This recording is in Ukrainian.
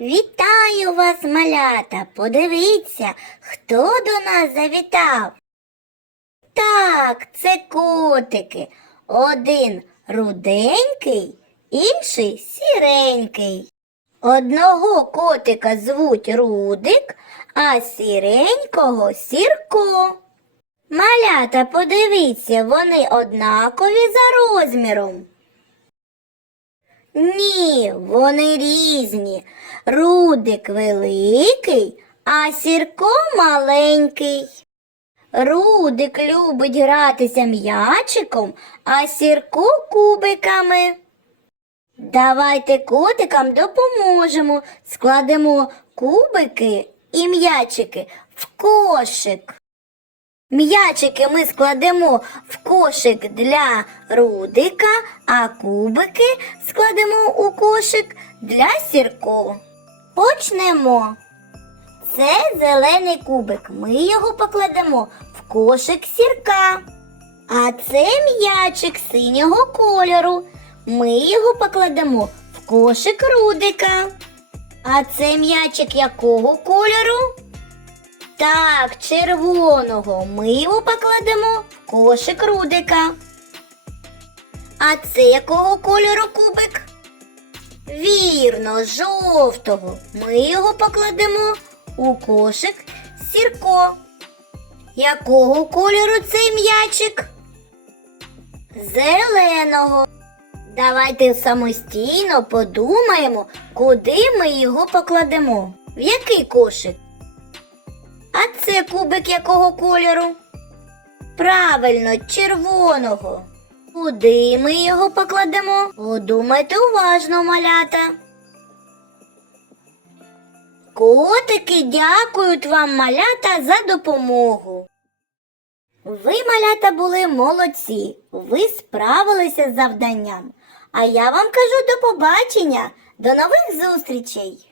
Вітаю вас, малята! Подивіться, хто до нас завітав. Так, це котики. Один руденький, інший сіренький. Одного котика звуть Рудик, а сіренького Сірко. Малята, подивіться, вони однакові за розміром. Ні, вони різні. Рудик великий, а сірко маленький. Рудик любить гратися м'ячиком, а сірко кубиками. Давайте котикам допоможемо, складемо кубики і м'ячики в кошик. М'ячики ми складемо в кошик для Рудика, а кубики складемо у кошик для Сірко. Почнемо. Це зелений кубик. Ми його покладемо в кошик сірка. А це м'ячик синього кольору. Ми його покладемо в кошик Рудика. А це м'ячик якого кольору? Так, червоного. Ми його покладемо в кошик Рудика. А це якого кольору кубик? Вірно, жовтого. Ми його покладемо у кошик сірко. Якого кольору цей м'ячик? Зеленого. Давайте самостійно подумаємо, куди ми його покладемо. В який кошик? Це кубик якого кольору? Правильно, червоного. Куди ми його покладемо? Подумайте уважно, малята. Котики дякують вам, малята, за допомогу. Ви, малята, були молодці. Ви справилися з завданням. А я вам кажу до побачення, до нових зустрічей.